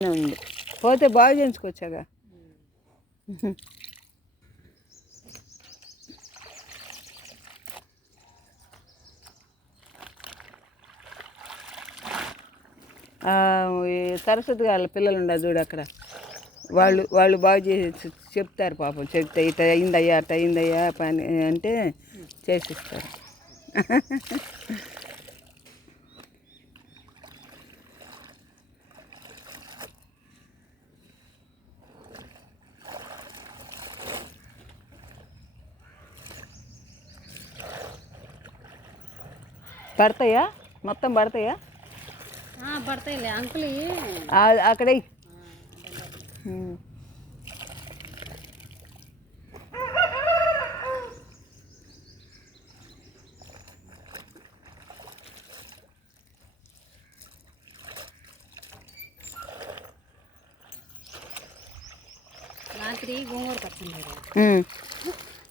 ఉంది. పోతే బాగు చేయించుకోవచ్చాగా ఈ సరస్వతి వాళ్ళ పిల్లలు ఉండదు చూడు అక్కడ. వాళ్ళు వాళ్ళు బాగు చేసి చెప్తారు పాపం. చెప్తే ఇట అయిందయ్యా అట్ట అయిందయ్యా పని అంటే చేసిస్తారు. పడతాయా? మొత్తం పడతాయా? పడతాయిలే. అంకుల్ అక్కడే. రాత్రి గోంగూర పచ్చడి.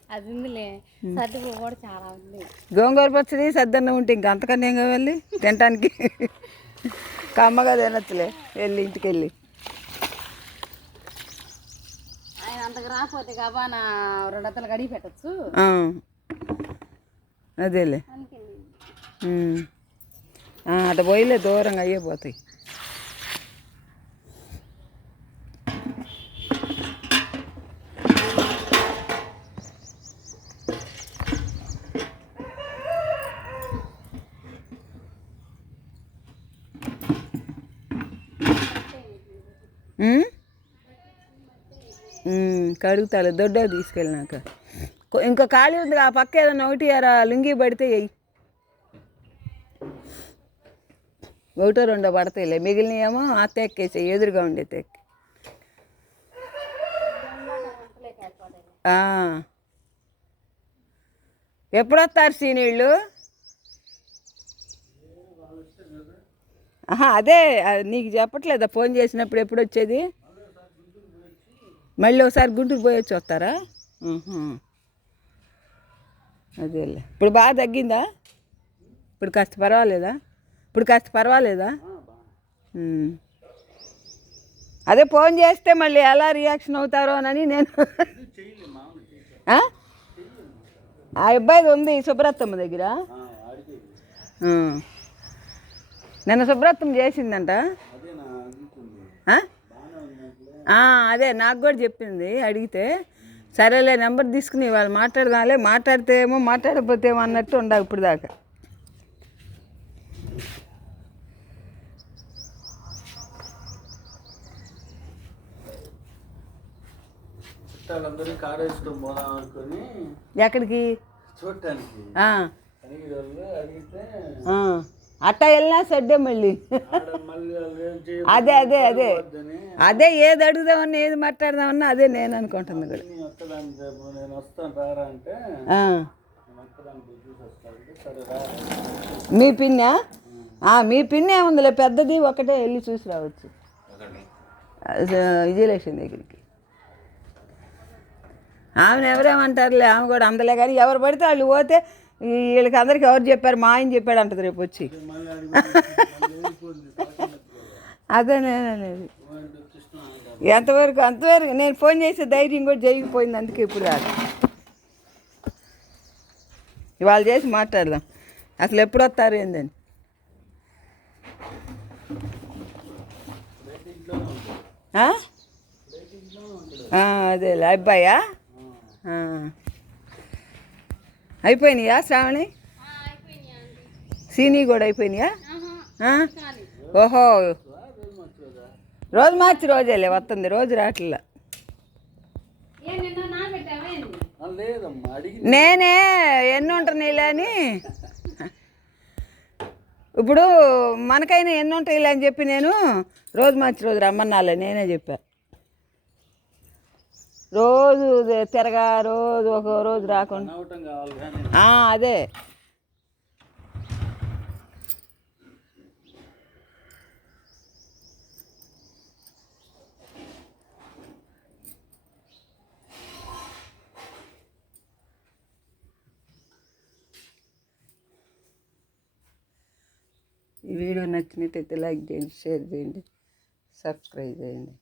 అది ఉందిలే. సర్ది కూడా చాలా ఉంది. గోంగూర పచ్చడి సద్దన్నం ఉంటే ఇంకా అంతకన్నా ఏం కావాలి? తినటానికి. కమ్మగా తినచ్చులే. వెళ్ళి ఇంటికి వెళ్ళి ఆయన అంతకు రాకపోతే కాబా నా రెండు అత్తలు కడిగి పెట్టచ్చు. అదేలే. అటు పోయిలే దూరంగా అయ్యే పోతాయి. కడుగుతాలే దొడ్డ తీసుకెళ్ళినాక ఇంకా ఇంకో ఖాళీ ఉంది ఆ పక్క ఏదైనా ఒకటి అరా లుంగి పడితే వెయ్యి ఒకటో రెండో పడతాయిలే మిగిలినయేమో అత్త ఎక్కేసి ఎదురుగా ఉండే తెక్కి. ఎప్పుడొస్తారు సీనీళ్ళు? ఆహా అదే నీకు చెప్పట్లేదా? ఫోన్ చేసినప్పుడు ఎప్పుడు వచ్చేది? మళ్ళీ ఒకసారి గుంటూరు పోయి వచ్చి వస్తారా. అదేలే. ఇప్పుడు బాగా తగ్గిందా? ఇప్పుడు కాస్త పర్వాలేదా? ఇప్పుడు కాస్త పర్వాలేదా. అదే ఫోన్ చేస్తే మళ్ళీ ఎలా రియాక్షన్ అవుతారో అని నేను ఆ? అబ్బాయిది ఉంది సుబ్రతమ్మ దగ్గర. నిన్న సుబ్రతం చేసిందంట. అదే నాకు కూడా చెప్పింది అడిగితే సరేలే నెంబర్ తీసుకుని వాళ్ళు మాట్లాడదాంలే మాట్లాడితే ఏమో మాట్లాడకపోతే ఏమో అన్నట్టు ఉండాలి ఇప్పుడు దాకా ఎక్కడికి? చూడటానికి. అట్టా వెళ్ళినా సడ్డే మళ్ళీ. అదే అదే అదే. అదే ఏది అడుగుదామన్నా ఏది మాట్లాడదామన్నా అదే నేను అనుకుంటుంది కూడా. మీ పిన్నా ఆ, మీ పిన్ ఏముందిలే పెద్దది ఒకటే వెళ్ళి చూసి రావచ్చు. విజయలక్ష్మి దగ్గరికి. ఆమెను ఎవరేమంటారులే ఆమె కూడా అందలే కానీ ఎవరు పడితే వాళ్ళు పోతే వీళ్ళకి అందరికి ఎవరు చెప్పారు? మా ఆయన చెప్పాడు అంటది రేపు వచ్చి. అదే నేననేది ఎంతవరకు అంతవరకు నేను ఫోన్ చేసే ధైర్యం కూడా జరిగిపోయింది అందుకే ఇప్పుడు కాదు ఇవాళ చేసి మాట్లాడదాం. అసలు ఎప్పుడు వస్తారు ఏందని? అదే అదేలే. అబ్బాయా? అయిపోయినాయా శ్రావణి? సీనీ కూడా అయిపోయినాయా? ఓహో. రోజు మార్చి రోజేలే వస్తుంది రోజు రావట్లే నేనే ఎన్ని ఉంటున్నాయిలే అని. ఇప్పుడు మనకైనా ఎన్ని ఉంటాయిలే అని చెప్పి నేను రోజు మార్చి రోజు రమ్మన్నాలే నేనే చెప్పా. రోజు తిరగా రోజు ఒక రోజు రాకుండా. అదే. ఈ వీడియో నచ్చినట్టయితే లైక్ చేయండి షేర్ చేయండి సబ్స్క్రైబ్ చేయండి.